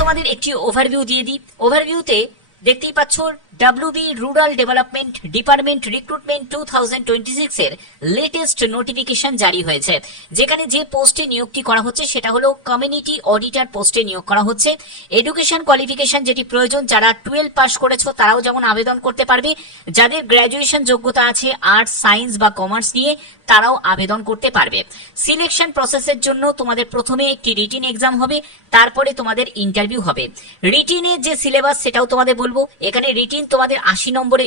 তোমাদের একটি ওভারভিউ দিয়ে দিই। ওভারভিউতে দেখতেই পাচ্ছ WB rural development department recruitment 2026 এর লেটেস্ট নোটিফিকেশন জারি হয়েছে, যেখানে যে পোস্টে নিয়োগটি করা হচ্ছে সেটা হলো কমিউনিটি অডিটর পোস্টে নিয়োগ করা হচ্ছে। এডুকেশন কোয়ালিফিকেশন যেটি প্রয়োজন, যারা 12 পাস করেছো তারাও যেমন আবেদন করতে পারবে, যাদের গ্র্যাজুয়েশন যোগ্যতা আছে আর্টস সায়েন্স বা কমার্স নিয়ে তারাও আবেদন করতে পারবে। সিলেকশন প্রসেসের জন্য তোমাদের প্রথমে একটি রিটিন এক্সাম হবে, তারপরে তোমাদের ইন্টারভিউ হবে। রিটিনের যে সিলেবাস সেটাও তোমাদের বলবো। এখানে রিটিন তোমাদের 80 নম্বরে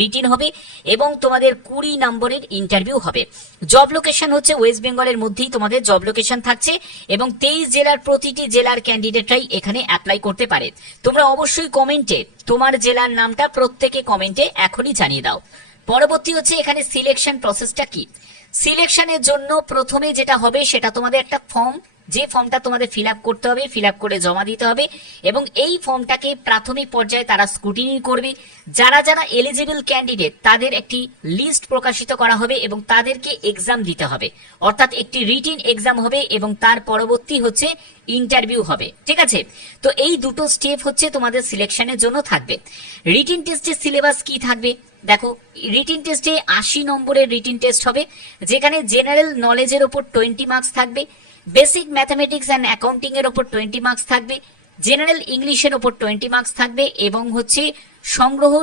রিটিন হবে এবং তোমাদের 20 নম্বরের ইন্টারভিউ হবে। জব লোকেশন হচ্ছে ওয়েস্ট বেঙ্গলের মধ্যেই তোমাদের জব লোকেশন থাকছে এবং 23 জেলার প্রতিটি জেলার ক্যান্ডিডেটরাই এখানে অ্যাপ্লাই করতে পারে। তোমরা অবশ্যই কমেন্টে তোমার জেলার নামটা প্রত্যেকে কমেন্টে এখনই জানিয়ে দাও। পরবর্তী হচ্ছে এখানে সিলেকশন প্রসেসটা কি। সিলেকশনের জন্য প্রথমে যেটা হবে সেটা তোমাদের একটা ফর্ম, যে ফর্মটা তোমাদের ফিল আপ করতে হবে, ফিল আপ করে জমা দিতে হবে এবং এই ফর্মটাকে প্রাথমিক পর্যায়ে তারা স্ক্রুটিনি করবে। যারা যারা এলিজিবল ক্যান্ডিডেট তাদের একটি লিস্ট প্রকাশিত করা হবে এবং তাদেরকে এক্সাম দিতে হবে, অর্থাৎ একটি রিটিন এক্সাম হবে এবং তার পরবর্তী হচ্ছে ইন্টারভিউ হবে। ঠিক আছে, তো এই দুটো স্টেপ হচ্ছে তোমাদের সিলেকশনের জন্য থাকবে। রিটিন টেস্টের সিলেবাস কি থাকবে দেখো। রিটিন টেস্টে 80 নম্বরের রিটিন টেস্ট হবে, যেখানে জেনারেল নলেজের ওপর 20 মার্কস থাকবে, বেসিক ম্যাথামেটিক্স অ্যান্ড অ্যাকাউন্টিং এর ওপর 20 মার্কস থাকবে, জেনারেল ইংলিশের ওপর 20 মার্কস থাকবে এবং হচ্ছে সংগ্রহ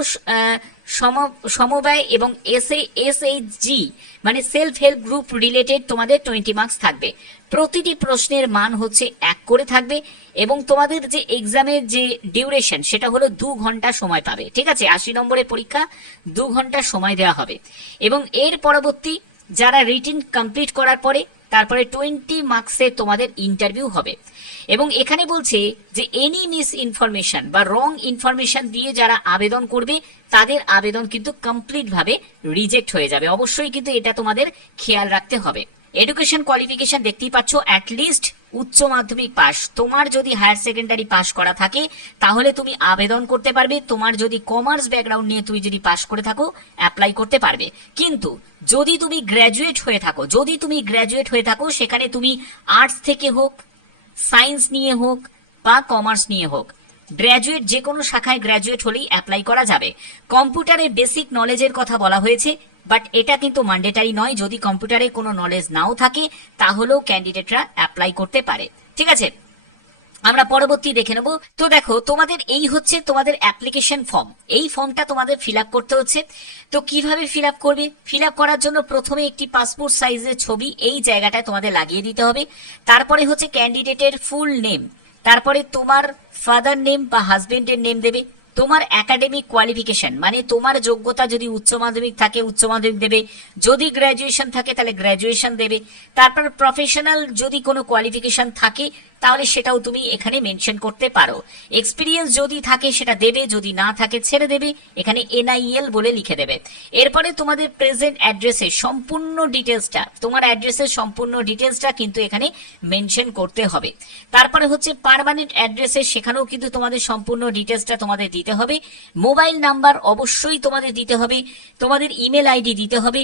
সমবায় এবং এসএইচজি মানে সেলফ হেল্প গ্রুপ রিলেটেড তোমাদের 20 মার্কস থাকবে। প্রতিটি প্রশ্নের মান হচ্ছে 1 করে থাকবে এবং তোমাদের যে এক্সামের যে ডিউরেশন সেটা হলো 2 ঘন্টা সময় পাবে। ঠিক আছে, 80 নম্বরের পরীক্ষা 2 ঘন্টা সময় দেওয়া হবে এবং এর পরবর্তী যারা রিটিন কমপ্লিট করার পরে তারপরে 20 মার্কসে তোমাদের ইন্টারভিউ হবে। এবং এখানে বলছে যে এনি মিস ইনফরমেশন বা রং ইনফরমেশন দিয়ে যারা আবেদন করবে তাদের আবেদন কিন্তু কমপ্লিট ভাবে রিজেক্ট হয়ে যাবে। অবশ্যই কিন্তু এটা তোমাদের খেয়াল রাখতে হবে। এডুকেশন কোয়ালিফিকেশন দেখতেই পাচ্ছ, অ্যাটলিস্ট উচ্চ মাধ্যমিক পাস। তোমার যদি হায়ার সেকেন্ডারি পাস করা থাকে তাহলে তুমি আবেদন করতে পারবে। তোমার যদি কমার্স ব্যাকগ্রাউন্ড নিয়ে তুমি যদি পাস করে থাকো অ্যাপ্লাই করতে পারবে। কিন্তু যদি তুমি গ্র্যাজুয়েট হয়ে থাকো সেখানে তুমি আর্টস থেকে হোক, সায়েন্স নিয়ে হোক বা কমার্স নিয়ে হোক, গ্র্যাজুয়েট যে কোনো শাখায় গ্র্যাজুয়েট হলেই অ্যাপ্লাই করা যাবে। কম্পিউটারের বেসিক নলেজের কথা বলা হয়েছে, বাট এটা কিন্তু ম্যান্ডেটারি নয়। যদি কম্পিউটারে কোনো নলেজ নাও থাকে তাহলেও ক্যান্ডিডেটরা অ্যাপ্লাই করতে পারে। ঠিক আছে, আমরা পরবর্তী দেখে নেব। তো দেখো তোমাদের এই হচ্ছে তোমাদের অ্যাপ্লিকেশন ফর্ম। এই ফর্মটা তোমাদের ফিল আপ করতে হচ্ছে। তো কিভাবে ফিল আপ করবে? ফিল আপ করার জন্য প্রথমে একটি পাসপোর্ট সাইজের ছবি এই জায়গাটায় তোমাদের লাগিয়ে দিতে হবে। তারপরে হচ্ছে ক্যান্ডিডেটের ফুল নেম, তারপরে তোমার ফাদার নেম বা হাজবেন্ডের নেম দেবে, তোমার একাডেমিক কোয়ালিফিকেশন মানে তোমার যোগ্যতা যদি উচ্চ মাধ্যমিক থাকে উচ্চ মাধ্যমিক দেবে, যদি গ্র্যাজুয়েশন থাকে তাহলে গ্র্যাজুয়েশন দেবে, তারপর প্রফেশনাল যদি কোনো কোয়ালিফিকেশন থাকে তাহলে সেটাও তুমি এখানে মেনশন করতে পারো। এক্সপিরিয়েন্স যদি থাকে সেটা দেবে, যদি না থাকে ছেড়ে দেবে, এখানে NIL বলে লিখে দেবে। এরপরে তোমাদের প্রেজেন্ট অ্যাড্রেসের সম্পূর্ণ ডিটেলসটা, তোমার অ্যাড্রেসের সম্পূর্ণ ডিটেলসটা কিন্তু এখানে মেনশন করতে হবে। তারপরে হচ্ছে পার্মানেন্ট অ্যাড্রেসের, সেখানেও কিন্তু তোমাদের সম্পূর্ণ ডিটেলসটা তোমাদের দিতে হবে। মোবাইল নাম্বার অবশ্যই তোমাদের দিতে হবে, তোমাদের ইমেল আইডি দিতে হবে,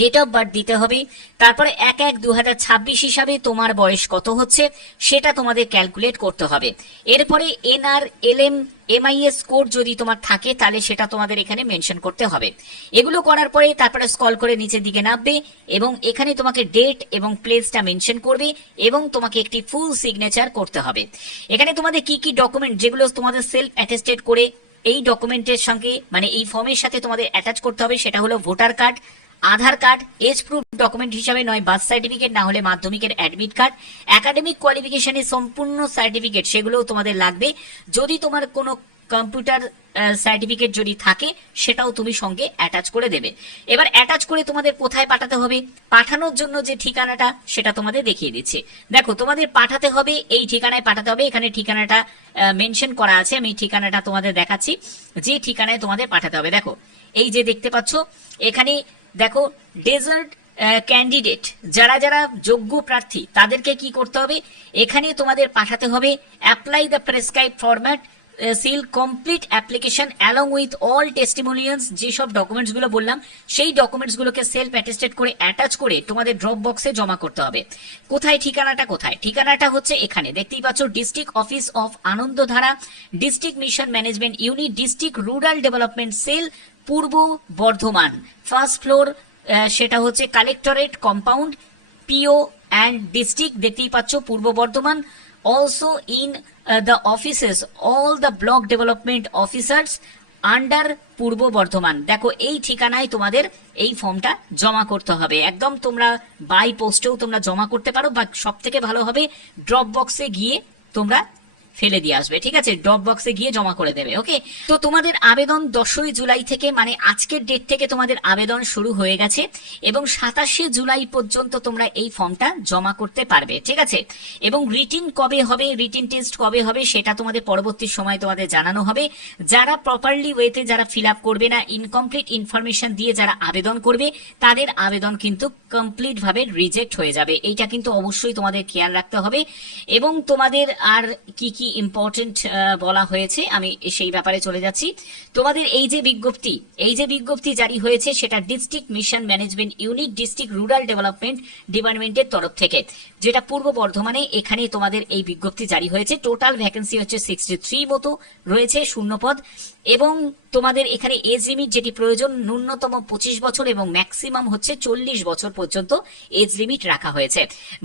ডেট অফ বার্থ দিতে হবে। তারপরে 1/1/2026 হিসাবে তোমার বয়স কত হচ্ছে সেটা তোমাদের ক্যালকুলেট করতে হবে। এরপরে NRLM MIS কোড যদি তোমার থাকে তাহলে সেটা তোমাদের এখানে মেনশন করতে হবে। এগুলো করার পরে তারপরে স্ক্রল করে নিচের দিকে নামবে এবং এখানে তোমাকে ডেট এবং প্লেসটা মেনশন করবে এবং তোমাকে একটি ফুল সিগনেচার করতে হবে। এখানে তোমাদের কি কি ডকুমেন্ট যেগুলো তোমাদের সেলফ অ্যাটেস্টেড করে এই ডকুমেন্টের সঙ্গে মানে এই ফর্মের সাথে তোমাদের অ্যাটাচ করতে হবে, সেটা হলো ভোটার কার্ড, আধার কার্ড, এজ প্রুফ ডকুমেন্ট হিসাবে নয় বার্থ সার্টিফিকেট, না হলে মাধ্যমিকের অ্যাডমিট কার্ড, একাডেমিক কোয়ালিফিকেশনের সম্পূর্ণ সার্টিফিকেট সেগুলোও তোমাদের লাগবে। যদি তোমার কোনো কম্পিউটার সার্টিফিকেট যদি থাকে সেটাও তুমি সঙ্গে অ্যাটাচ করে দেবে। এবার অ্যাটাচ করে তোমাদের কোথায় পাঠাতে হবে, পাঠানোর জন্য যে ঠিকানাটা সেটা তোমাদের দেখিয়ে দিচ্ছে। দেখো তোমাদের পাঠাতে হবে এই ঠিকানায় পাঠাতে হবে। এখানে ঠিকানাটা মেনশন করা আছে, আমি ঠিকানাটা তোমাদের দেখাচ্ছি যে ঠিকানায় তোমাদের পাঠাতে হবে। দেখো এই যে দেখতে পাচ্ছ এখানে দেখো ডেজার্ট ক্যান্ডিডেট, যারা যারা যোগ্য প্রার্থী তাদেরকে কি করতে হবে, এখানে তোমাদের পাঠাতে হবে apply the prescribe format seal complete application along with all testimonials, যেসব ডকুমেন্টস গুলো বললাম সেই ডকুমেন্টস গুলোকে সেলফ অ্যাটেস্টেড করে অ্যাটাচ করে তোমাদের ড্রপ বক্সে জমা করতে হবে। কোথায় ঠিকানাটা, কোথায় ঠিকানাটা হচ্ছে এখানে দেখতেই পাচ্ছ, district office of Anandadhara, district mission management unit, district rural development cell, Purba Bardhaman, first floor, সেটা হচ্ছে collectorate compound, PO and district দেখতেই পাচ্ছ Purba Bardhaman. Also in the offices all the block development officers under Purba Bardhaman. দেখো এই ঠিকানায় তোমাদের এই ফর্মটা জমা করতে হবে। একদম তোমরা বাই পোস্টেও তোমরা জমা করতে পারো, বা সব থেকে ভালো হবে ড্রপ বক্সে গিয়ে তোমরা ফেলে দিয়ে আসবে, ঠিক আছে, ড্রপ বক্সে গিয়ে জমা করে দেবে। ওকে, তো তোমাদের আবেদন 10ই জুলাই থেকে, মানে আজকের ডেট থেকে তোমাদের আবেদন শুরু হয়ে গেছে এবং 27শে জুলাই পর্যন্ত তোমরা এই ফর্মটা জমা করতে পারবে, ঠিক আছে। এবং রিটিন কবে হবে, রিটিন টেস্ট কবে হবে সেটা তোমাদের পরবর্তী সময় তোমাদের জানানো হবে। যারা প্রপারলি ওয়েতে যারা ফিল আপ করবে না, ইনকমপ্লিট ইনফরমেশন দিয়ে যারা আবেদন করবে, তাদের আবেদন কিন্তু কমপ্লিট ভাবে রিজেক্ট হয়ে যাবে। এইটা কিন্তু অবশ্যই তোমাদের খেয়াল রাখতে হবে। এবং তোমাদের আর কি কি ইম্পর্টেন্ট বলা হয়েছে আমি সেই ব্যাপারে চলে যাচ্ছি। তোমাদের এই যে বিজ্ঞপ্তি জারি হয়েছে সেটা district mission management unit, district rural development ডিপার্টমেন্টের তরফ থেকে, যেটা পূর্ব বর্ধমানে, এখানে তোমাদের এই বিজ্ঞপ্তি জারি হয়েছে। টোটাল ভ্যাকেন্সি হচ্ছে 63 মতো রয়েছে, শূন্যপদ। এবং তোমাদের এখানে এজ লিমিট যেটি প্রয়োজন, ন্যূনতম 25 বছর এবং ম্যাক্সিমাম হচ্ছে 40 বছর পর্যন্ত এজ লিমিট রাখা হয়েছে।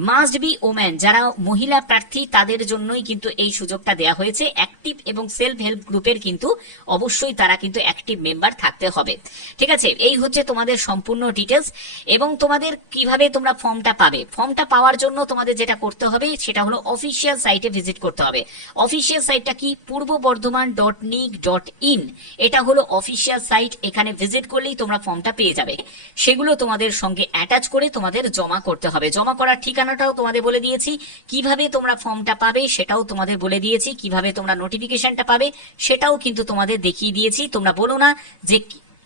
মাস্ট বি ওম্যান, যারা মহিলা প্রার্থী তাদের জন্যই কিন্তু এই সুযোগটা দেওয়া হয়েছে। অ্যাক্টিভ এবং সেলফ হেল্প গ্রুপের কিন্তু অবশ্যই তারা কিন্তু অ্যাক্টিভ মেম্বার থাকতে হবে, ঠিক আছে। এই হচ্ছে তোমাদের সম্পূর্ণ ডিটেলস। এবং তোমাদের কিভাবে তোমরা ফর্মটা পাবে, ফর্মটা পাওয়ার জন্য তোমাদের যেটা করতে হবে সেটা হলো অফিসিয়াল সাইটে ভিজিট করতে হবে। অফিসিয়াল সাইটটা কি, purboBardhaman.nic.in, এটা হলো অফিসিয়াল সাইট। এখানে ভিজিট করলেই তোমরা ফর্মটা পেয়ে যাবে। সেগুলো তোমাদের সঙ্গে অ্যাটাচ করে তোমাদের জমা করতে হবে। জমা করার ঠিকানাটাও তোমাদের বলে দিয়েছি, কিভাবে তোমরা ফর্মটা পাবে সেটাও তোমাদের বলে দিয়েছি, কিভাবে তোমরা নোটিফিকেশনটা পাবে সেটাও কিন্তু তোমাদের দেখিয়ে দিয়েছি। তোমরা বলো না যে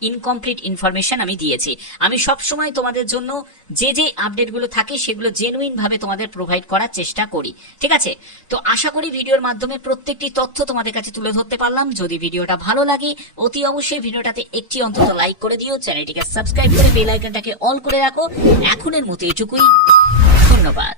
ইনকমপ্লিট ইনফরমেশন আমি দিয়েছি। আমি সব সময় তোমাদের জন্য যে যে আপডেটগুলো থাকে সেগুলো জেনুইন ভাবে তোমাদের প্রোভাইড করার চেষ্টা করি, ঠিক আছে। তো আশা করি ভিডিওর মাধ্যমে প্রত্যেকটি তথ্য তোমাদের কাছে তুলে ধরতে পারলাম। যদি ভিডিওটা ভালো লাগে অতি অবশ্যই ভিডিওটাতে একটি অন্তত লাইক করে দিও, চ্যানেলটিকে সাবস্ক্রাইব করে বেল আইকনটাকে অল করে রাখো। এখনের মতো এটুকুই, ধন্যবাদ।